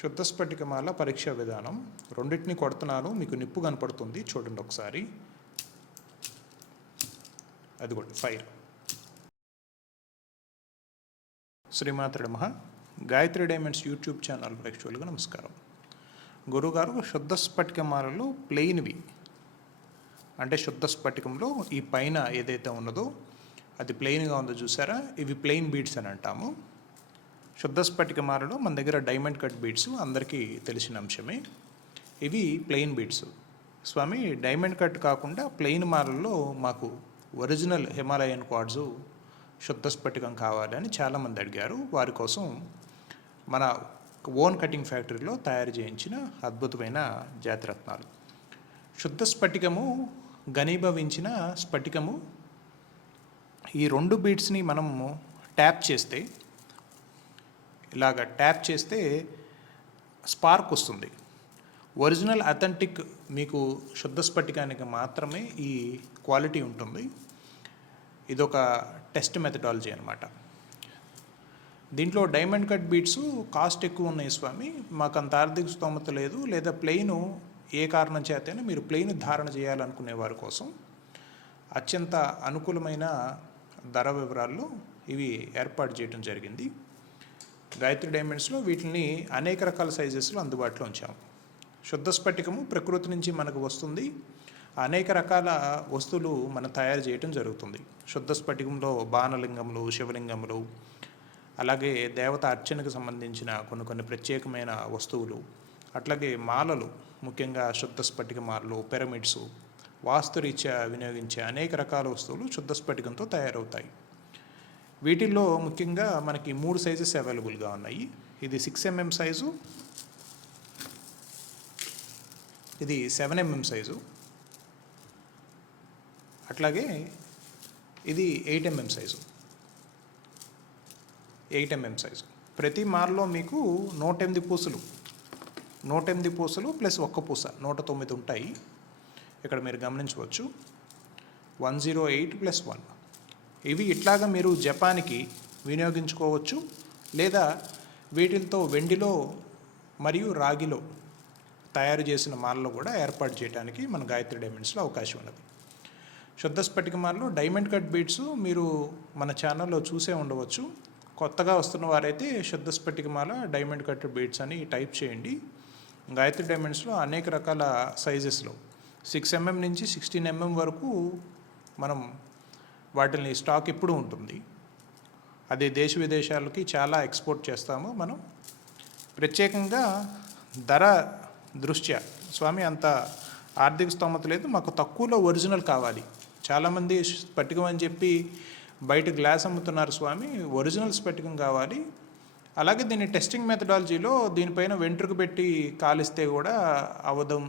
శుద్ధ స్ఫటికమాల పరీక్షా విధానం రెండింటిని కొడుతున్నాను, మీకు నిప్పు కనపడుతుంది చూడండి ఒకసారి. అదిగోండి ఫైర్. శ్రీమాత్రుడి మహా గాయత్రి డైమండ్స్ యూట్యూబ్ ఛానల్ ప్రేక్షకులకు నమస్కారం. గురుగారు శుద్ధ స్ఫటికమాలలో ప్లెయిన్వి అంటే శుద్ధ స్ఫటికంలో ఈ పైన ఏదైతే ఉన్నదో అది ప్లెయిన్గా ఉందో చూసారా, ఇవి ప్లెయిన్ బీడ్స్ అని అంటాము. శుద్ధ స్ఫటికమాలలో మన దగ్గర డైమండ్ కట్ బీడ్స్ అందరికీ తెలిసిన అంశమే. ఇవి ప్లెయిన్ బీడ్స్. స్వామి డైమండ్ కట్ కాకుండా ప్లెయిన్ మాలల్లో మాకు ఒరిజినల్ హిమాలయన్ క్వార్ట్జ్ శుద్ధ స్ఫటికం కావాలని చాలామంది అడిగారు. వారి కోసం మన ఓన్ కటింగ్ ఫ్యాక్టరీలో తయారు చేయించిన అద్భుతమైన జాతిరత్నాలు. శుద్ధ స్ఫటికము, ఘనీభవించిన స్ఫటికము, ఈ రెండు బీడ్స్ని మనము ట్యాప్ చేస్తే, ఇలాగ ట్యాప్ చేస్తే స్పార్క్ వస్తుంది. ఒరిజినల్ అథెంటిక్ మీకు శుద్ధ స్ఫటికానికి మాత్రమే ఈ క్వాలిటీ ఉంటుంది. ఇదొక టెస్ట్ మెథడాలజీ అనమాట. దీంట్లో డైమండ్ కట్ బీడ్స్ కాస్ట్ ఎక్కువ ఉన్నాయి స్వామి, మాకు అంత ఆర్థిక స్తోమత లేదు, లేదా ప్లెయిన్ ఏ కారణం చేతనే మీరు ప్లెయిన్ ధారణ చేయాలనుకునే వారి కోసం అత్యంత అనుకూలమైన ధర వివరాల్లో ఇవి ఏర్పాటు చేయడం జరిగింది. గాయత్రి డైమండ్స్లో వీటిని అనేక రకాల సైజెస్లో అందుబాటులో ఉంచాము. శుద్ధ స్ఫటికము ప్రకృతి నుంచి మనకు వస్తుంది. అనేక రకాల వస్తువులు మనం తయారు చేయడం జరుగుతుంది. శుద్ధ స్ఫటికంలో బాణలింగములు, శివలింగములు, అలాగే దేవత అర్చనకు సంబంధించిన కొన్ని ప్రత్యేకమైన వస్తువులు, అట్లాగే మాలలు, ముఖ్యంగా శుద్ధ స్ఫటిక మాలలు, పిరమిడ్స్, వాస్తురీత్యా వినియోగించే అనేక రకాల వస్తువులు శుద్ధ స్ఫటికంతో తయారవుతాయి. వీటిల్లో ముఖ్యంగా మనకి 3 సైజెస్ అవైలబుల్గా ఉన్నాయి. ఇది 6mm సైజు, ఇది 7mm సైజు, అట్లాగే ఇది 8mm సైజు. 8mm size. ప్రతి మాల్లో మీకు 108 పూసలు, 108 పూసలు ప్లస్ ఒక్క పూస 109 ఉంటాయి. ఇక్కడ మీరు గమనించవచ్చు. 108 + 1. ఇవి ఇట్లాగా మీరు జపానికి వినియోగించుకోవచ్చు, లేదా వీటితో వెండిలో మరియు రాగిలో తయారు చేసిన మాలలో కూడా ఏర్పాటు చేయడానికి మన గాయత్రి డైమండ్స్లో అవకాశం ఉన్నది. శుద్ధ స్ఫటిక మాలలో డైమండ్ కట్ బీడ్స్ మీరు మన ఛానల్లో చూసే ఉండవచ్చు. కొత్తగా వస్తున్న వారైతే శుద్ధ స్ఫటిక మాల డైమండ్ కట్ బీడ్స్ అని టైప్ చేయండి. గాయత్రి డైమండ్స్లో అనేక రకాల సైజెస్లో 6mm నుంచి 16mm వరకు మనం వాటిని స్టాక్ ఎప్పుడు ఉంటుంది. అదే దేశ విదేశాలకి చాలా ఎక్స్పోర్ట్ చేస్తాము మనం. ప్రత్యేకంగా ధర దృష్ట్యా స్వామి అంత ఆర్థిక స్తోమత లేదు, మాకు తక్కువలో ఒరిజినల్ కావాలి. చాలామంది స్ఫటికం అని చెప్పి బయట గ్లాస్ అమ్ముతున్నారు స్వామి, ఒరిజినల్ స్ఫటికం కావాలి. అలాగే దీని టెస్టింగ్ మెథడాలజీలో దీనిపైన వెంట్రుక పెట్టి కాలిస్తే కూడా అవదం,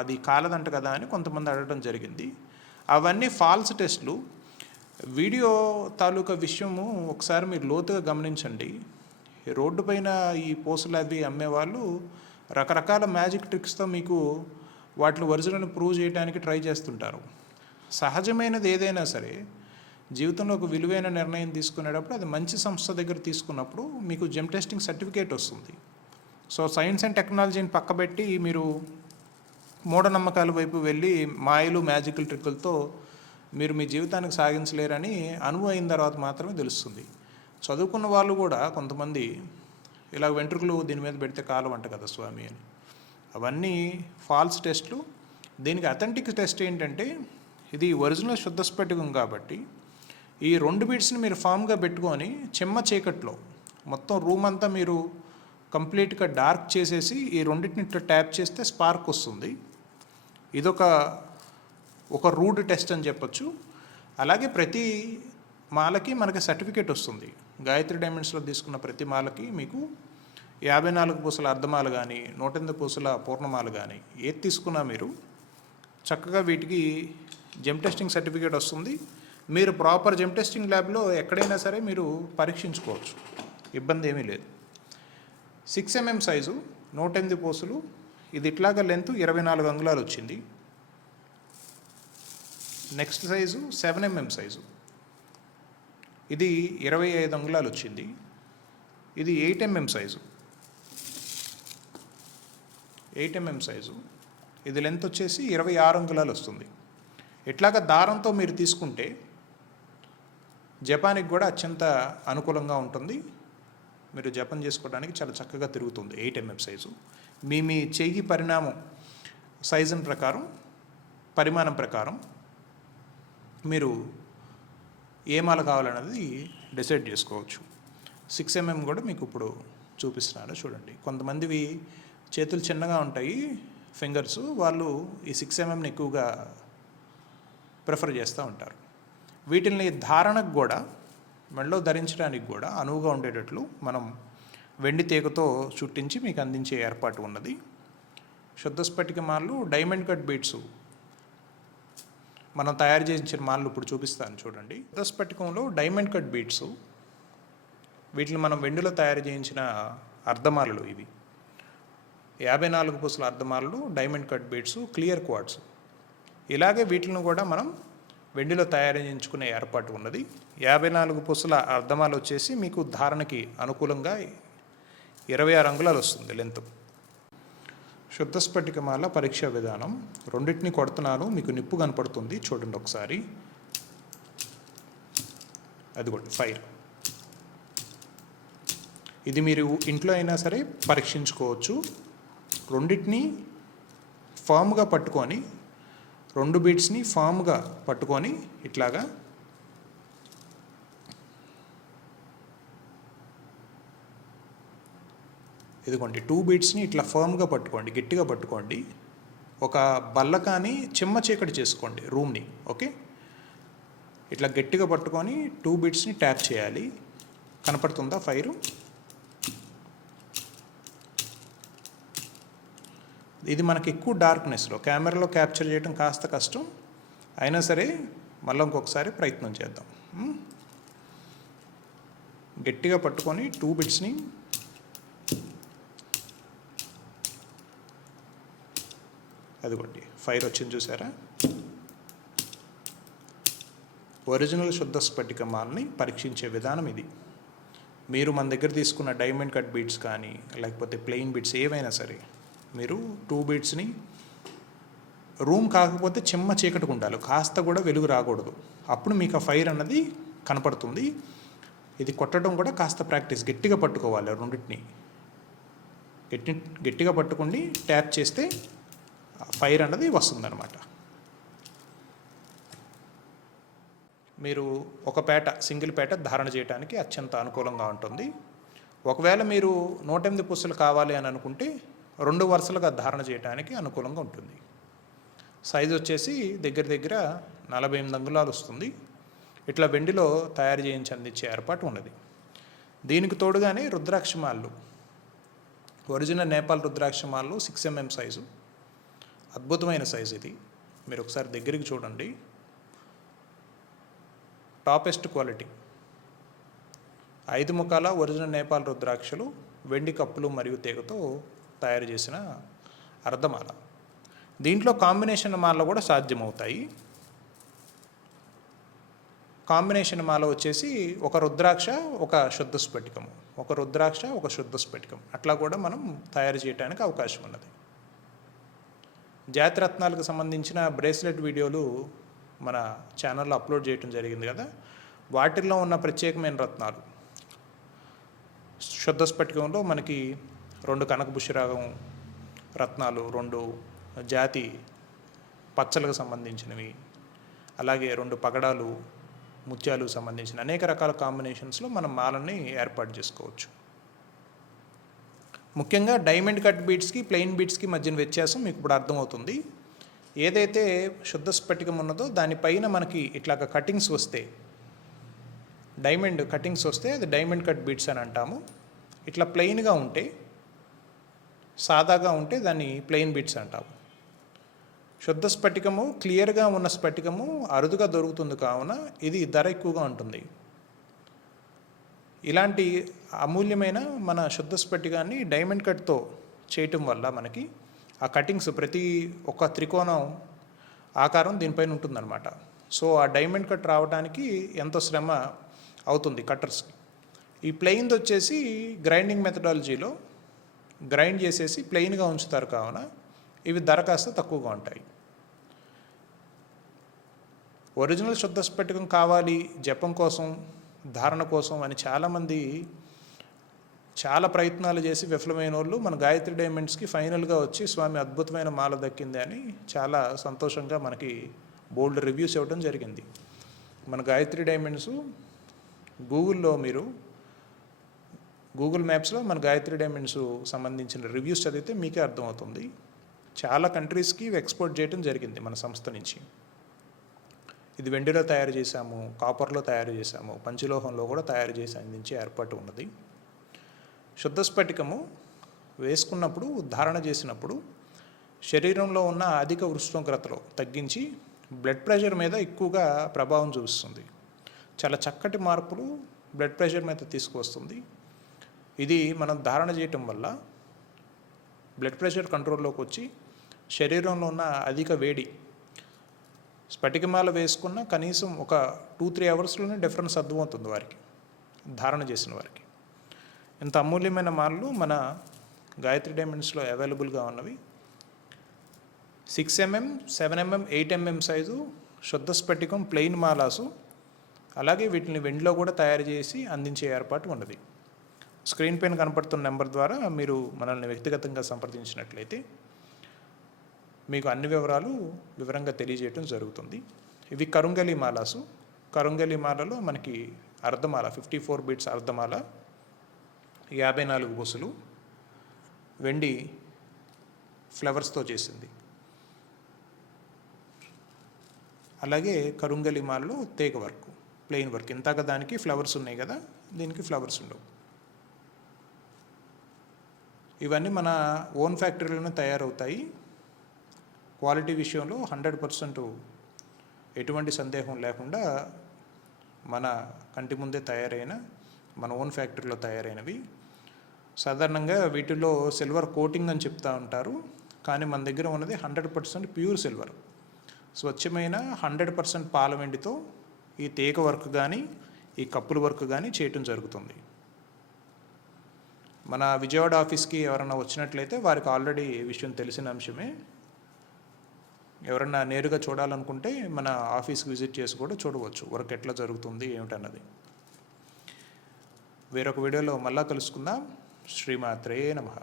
అది కాలదంట కదా అని కొంతమంది అడగడం జరిగింది. అవన్నీ ఫాల్స్ టెస్ట్లు. వీడియో తాలూకా విషయము ఒకసారి మీరు లోతుగా గమనించండి. రోడ్డు పైన ఈ పోస్టులు అవి అమ్మేవాళ్ళు రకరకాల మ్యాజిక్ ట్రిక్స్తో మీకు వాటిని ఒరిజినల్ ప్రూవ్ చేయడానికి ట్రై చేస్తుంటారు. సహజమైనది ఏదైనా సరే జీవితంలో ఒక విలువైన నిర్ణయం తీసుకునేటప్పుడు అది మంచి సంస్థ దగ్గర తీసుకున్నప్పుడు మీకు జెమ్ టెస్టింగ్ సర్టిఫికేట్ వస్తుంది. సో సైన్స్ అండ్ టెక్నాలజీని పక్కబెట్టి మీరు మూఢనమ్మకాల వైపు వెళ్ళి మాయలు, మ్యాజికల్ ట్రిక్కులతో మీరు మీ జీవితానికి సాగించలేరని అనుభవం అయిన తర్వాత మాత్రమే తెలుస్తుంది. చదువుకున్న వాళ్ళు కూడా కొంతమంది ఇలా వెంట్రుకలు దీని మీద పెడితే కాలం అంట కదా స్వామి అని. అవన్నీ ఫాల్స్ టెస్ట్లు. దీనికి అథెంటిక్ టెస్ట్ ఏంటంటే ఇది ఒరిజినల్ శుద్ధ స్ఫటికం కాబట్టి ఈ 2 బీడ్స్ని మీరు ఫామ్గా పెట్టుకొని చెమ్మ చీకట్లో మొత్తం రూమ్ అంతా మీరు కంప్లీట్గా డార్క్ చేసేసి ఈ రెండింటిని ఇట్లా ట్యాప్ చేస్తే స్పార్క్ వస్తుంది. ఒక రూడ్ టెస్ట్ అని చెప్పొచ్చు. అలాగే ప్రతి మాలకి మనకి సర్టిఫికేట్ వస్తుంది. గాయత్రి డైమండ్స్లో తీసుకున్న ప్రతి మాలకి మీకు 54 పూసల అర్ధమాల కానీ 108 పూసల పూర్ణమాల కానీ ఏది తీసుకున్నా మీరు చక్కగా వీటికి జెమ్ టెస్టింగ్ సర్టిఫికేట్ వస్తుంది. మీరు ప్రాపర్ జెమ్ టెస్టింగ్ ల్యాబ్లో ఎక్కడైనా సరే మీరు పరీక్షించుకోవచ్చు, ఇబ్బంది ఏమీ లేదు. 6mm సైజు, 108 పూసలు. ఇది ఇట్లాగా లెంత్ 24 అంగుళాలు వచ్చింది. నెక్స్ట్ సైజు 7mm సైజు, ఇది 25 అంగుళాలు వచ్చింది. ఇది 8mm సైజు, 8 mm సైజు. ఇది లెంత్ వచ్చేసి 26 అంగుళాలు వస్తుంది. ఇట్లాగా దారంతో మీరు తీసుకుంటే జపానికి కూడా అత్యంత అనుకూలంగా ఉంటుంది. మీరు జపం చేసుకోవడానికి చాలా చక్కగా తిరుగుతుంది. 8 mm సైజు. మీ చెయ్యి పరిమాణం ప్రకారం మీరు ఏ మాల కావాలన్నది డిసైడ్ చేసుకోవచ్చు. 6 mm కూడా మీకు ఇప్పుడు చూపిస్తున్నాను చూడండి. కొంతమందివి చేతులు చిన్నగా ఉంటాయి ఫింగర్స్, వాళ్ళు ఈ 6 mmని ఎక్కువగా ప్రిఫర్ చేస్తూ ఉంటారు. వీటిని ధారణకు కూడా మెడలో ధరించడానికి కూడా అనువుగా ఉండేటట్లు మనం వెండి తీగతో చుట్టించి మీకు అందించే ఏర్పాటు ఉన్నది. శుద్ధ స్ఫటిక మాలలు, డైమండ్ కట్ బీడ్స్ మనం తయారు చేయించిన మాలలు ఇప్పుడు చూపిస్తాను చూడండి. శుద్ధ స్ఫటికంలో డైమండ్ కట్ బీడ్స్, వీటిని మనం వెండిలో తయారు చేయించిన అర్ధమాలలు. ఇవి 54 పూసల అర్ధమాలలు, diamond cut beads, clear quartz. ఇలాగే వీటిని కూడా మనం వెండిలో తయారు చేయించుకునే ఏర్పాటు ఉన్నది. 54 పూసల అర్ధమాల వచ్చేసి మీకు ధారణకి అనుకూలంగా 26 అంగుళాలు వస్తుంది లెంత్. శుద్ధ స్ఫటికమాల పరీక్షా విధానం. రెండింటిని కొడుతున్నాను, మీకు నిప్పు కనపడుతుంది చూడండి ఒకసారి. అదిగోండి ఫైర్. ఇది మీరు ఇంట్లో అయినా సరే పరీక్షించుకోవచ్చు. రెండింటిని ఫామ్గా పట్టుకొని, 2 బీడ్స్ని ఫామ్గా పట్టుకొని ఇట్లాగా ఇదిగోండి 2 బీడ్స్ని ఇట్లా ఫర్మ్గా పట్టుకోండి, గట్టిగా పట్టుకోండి. ఒక బల్ల కానీ చిమ్మ చీకటి చేసుకోండి రూమ్ని. ఓకే, ఇట్లా గట్టిగా పట్టుకొని 2 బీడ్స్ని ట్యాప్ చేయాలి. కనపడుతుందా ఫైరు? ఇది మనకి ఎక్కువ డార్క్నెస్లో కెమెరాలో క్యాప్చర్ చేయడం కాస్త కష్టం, అయినా సరే మళ్ళీ ఇంకొకసారి ప్రయత్నం చేద్దాం. గట్టిగా పట్టుకొని 2 బిట్స్ని అదిగోండి ఫైర్ వచ్చింది చూసారా. ఒరిజినల్ శుద్ధ స్ఫటిక మాలని పరీక్షించే విధానం ఇది. మీరు మన దగ్గర తీసుకున్న డైమండ్ కట్ బీడ్స్ కానీ లేకపోతే ప్లెయిన్ బీడ్స్ ఏవైనా సరే, మీరు 2 బీడ్స్ని రూమ్ కాకపోతే చిమ్మ చీకటిగా ఉండాలి, కాస్త కూడా వెలుగు రాకూడదు. అప్పుడు మీకు ఆ ఫైర్ అన్నది కనపడుతుంది. ఇది కొట్టడం కూడా కాస్త ప్రాక్టీస్, గట్టిగా పట్టుకోవాలి. రెండింటిని గట్టిగా పట్టుకోండి, ట్యాప్ చేస్తే ఫైర్ అన్నది వస్తుందన్నమాట. మీరు ఒక పేట, సింగిల్ పేట ధారణ చేయడానికి అత్యంత అనుకూలంగా ఉంటుంది. ఒకవేళ మీరు 108 పూసలు కావాలి అని అనుకుంటే 2 వరుసలుగా ధారణ చేయడానికి అనుకూలంగా ఉంటుంది. సైజు వచ్చేసి దగ్గర దగ్గర 48 అంగుళాలు వస్తుంది. ఇట్లా వెండిలో తయారు చేయించి అందించే ఏర్పాటు ఉన్నది. దీనికి తోడుగానే రుద్రాక్షమాలు, ఒరిజినల్ నేపాల్ రుద్రాక్షమాలు 6 mm సైజు, అద్భుతమైన సైజు ఇది. మీరు ఒకసారి దగ్గరికి చూడండి. టాపెస్ట్ క్వాలిటీ 5 ముఖాల ఒరిజినల్ నేపాల్ రుద్రాక్షలు వెండి కప్పులు మరియు తీగతో తయారు చేసిన అర్ధమాల. దీంట్లో కాంబినేషన్ మాల కూడా సాధ్యమవుతాయి. కాంబినేషన్ మాల వచ్చేసి ఒక రుద్రాక్ష ఒక శుద్ధ స్ఫటికము, ఒక రుద్రాక్ష ఒక శుద్ధ స్ఫటికం, అట్లా కూడా మనం తయారు చేయడానికి అవకాశం ఉన్నది. జాతిరత్నాలకు సంబంధించిన బ్రేస్లెట్ వీడియోలు మన ఛానల్లో అప్లోడ్ చేయడం జరిగింది కదా. వాటిల్లో ఉన్న ప్రత్యేకమైన రత్నాలు శుద్ధ స్ఫటికంలో మనకి 2 కనకపుష్యరాగం రత్నాలు, 2 జాతి పచ్చలకు సంబంధించినవి, అలాగే 2 పగడాలు, ముత్యాలు సంబంధించిన అనేక రకాల కాంబినేషన్స్లో మనం మాలని ఏర్పాటు చేసుకోవచ్చు. ముఖ్యంగా డైమండ్ కట్ బీడ్స్కి ప్లెయిన్ బీడ్స్కి మధ్యన వ్యత్యాసం మీకు ఇప్పుడు అర్థమవుతుంది. ఏదైతే శుద్ధ స్ఫటికం ఉన్నదో దానిపైన మనకి ఇట్లాగ కటింగ్స్ వస్తే, డైమండ్ కటింగ్స్ వస్తే అది డైమండ్ కట్ బీడ్స్ అని అంటాము. ఇట్లా ప్లెయిన్గా ఉంటే, సాదాగా ఉంటే దాన్ని ప్లెయిన్ బీడ్స్ అంటాము. శుద్ధ స్ఫటికము క్లియర్గా ఉన్న స్ఫటికము అరుదుగా దొరుకుతుంది, కావున ఇది ధర ఎక్కువగా ఉంటుంది. ఇలాంటి అమూల్యమైన మన శుద్ధ స్ఫటికాన్ని డైమండ్ కట్తో చేయటం వల్ల మనకి ఆ కటింగ్స్ ప్రతి ఒక్క త్రికోణం ఆకారం దీనిపైన ఉంటుందన్నమాట. సో ఆ డైమండ్ కట్ రావడానికి ఎంతో శ్రమ అవుతుంది కట్టర్స్కి. ఈ ప్లెయిన్ది వచ్చేసి గ్రైండింగ్ మెథడాలజీలో గ్రైండ్ చేసేసి ప్లెయిన్గా ఉంచుతారు కావున ఇవి ధర కాస్త తక్కువగా ఉంటాయి. ఒరిజినల్ శుద్ధ స్ఫటికం కావాలి జపం కోసం, ధారణ కోసం అని చాలామంది చాలా ప్రయత్నాలు చేసి విఫలమైన వాళ్ళు మన గాయత్రి డైమండ్స్కి ఫైనల్గా వచ్చి స్వామి అద్భుతమైన మాల దక్కింది అని చాలా సంతోషంగా మనకి బోల్డ్ రివ్యూస్ ఇవ్వడం జరిగింది. మన గాయత్రి డైమండ్స్ గూగుల్లో మీరు గూగుల్ మ్యాప్స్లో మన గాయత్రి డైమండ్స్ సంబంధించిన రివ్యూస్ చదివితే మీకే అర్థమవుతుంది. చాలా కంట్రీస్కి ఎక్స్పోర్ట్ చేయడం జరిగింది మన సంస్థ నుంచి. ఇది వెండిలో తయారు చేశాము, కాపర్లో తయారు చేశాము, పంచలోహంలో కూడా తయారు చేసి అందించే ఏర్పాటు ఉన్నది. శుద్ధ స్ఫటికము వేసుకున్నప్పుడు, ధారణ చేసినప్పుడు శరీరంలో ఉన్న అధిక ఉష్ణోగ్రతలో తగ్గించి బ్లడ్ ప్రెషర్ మీద ఎక్కువగా ప్రభావం చూపిస్తుంది. చాలా చక్కటి మార్పులు బ్లడ్ ప్రెషర్ మీద తీసుకువస్తుంది. ఇది మనం ధారణ చేయటం వల్ల బ్లడ్ ప్రెషర్ కంట్రోల్లోకి వచ్చి శరీరంలో ఉన్న అధిక వేడి, స్ఫటికమాల వేసుకున్న కనీసం ఒక 2-3 అవర్స్లోనే డిఫరెన్స్ అర్థమవుతుంది వారికి, ధారణ చేసిన వారికి. ఇంత అమూల్యమైన మాలలు మన గాయత్రి డైమండ్స్లో అవైలబుల్గా ఉన్నవి. 6mm, 7mm, 8mm సైజు శుద్ధ స్ఫటికం ప్లెయిన్ మాలాసు, అలాగే వీటిని వెండిలో కూడా తయారు చేసి అందించే ఏర్పాటు ఉన్నది. స్క్రీన్ పైన కనపడుతున్న నెంబర్ ద్వారా మీరు మనల్ని వ్యక్తిగతంగా సంప్రదించినట్లయితే మీకు అన్ని వివరంగా తెలియజేయడం జరుగుతుంది. ఇవి కరుంగలి మాలాసు. కరుంగలి మాలలో మనకి అర్ధమాల 54 బీట్స్ అర్ధమాల, 54 బొసులు, వెండి ఫ్లవర్స్తో చేసింది. అలాగే కరుంగలి మాలలో తీగ వర్క్, ప్లెయిన్ వర్క్. ఇంతగా దానికి ఫ్లవర్స్ ఉన్నాయి కదా, దీనికి ఫ్లవర్స్ ఉండవు. ఇవన్నీ మన ఓన్ ఫ్యాక్టరీలోనే తయారవుతాయి. క్వాలిటీ విషయంలో 100% ఎటువంటి సందేహం లేకుండా మన కంటి ముందే తయారైన, మన ఓన్ ఫ్యాక్టరీలో తయారైనవి. సాధారణంగా వీటిలో సిల్వర్ కోటింగ్ అని చెప్తూ ఉంటారు, కానీ మన దగ్గర ఉన్నది 100% ప్యూర్ సిల్వర్, స్వచ్ఛమైన 100% పాల వెండితో ఈ తీగ వర్క్ కానీ, ఈ కప్పుల వర్క్ కానీ చేయటం జరుగుతుంది. మన విజయవాడ ఆఫీస్కి ఎవరన్నా వచ్చినట్లయితే వారికి ఆల్రెడీ ఈ విషయం తెలిసిన అంశమే. ఎవరన్నా నేరుగా చూడాలనుకుంటే మన ఆఫీస్కి విజిట్ చేసి కూడా చూడవచ్చు వర్క్ ఎట్లా జరుగుతుంది ఏమిటన్నది. వేరొక వీడియోలో మళ్ళా కలుసుకుందాం. శ్రీమాత్రే నమః.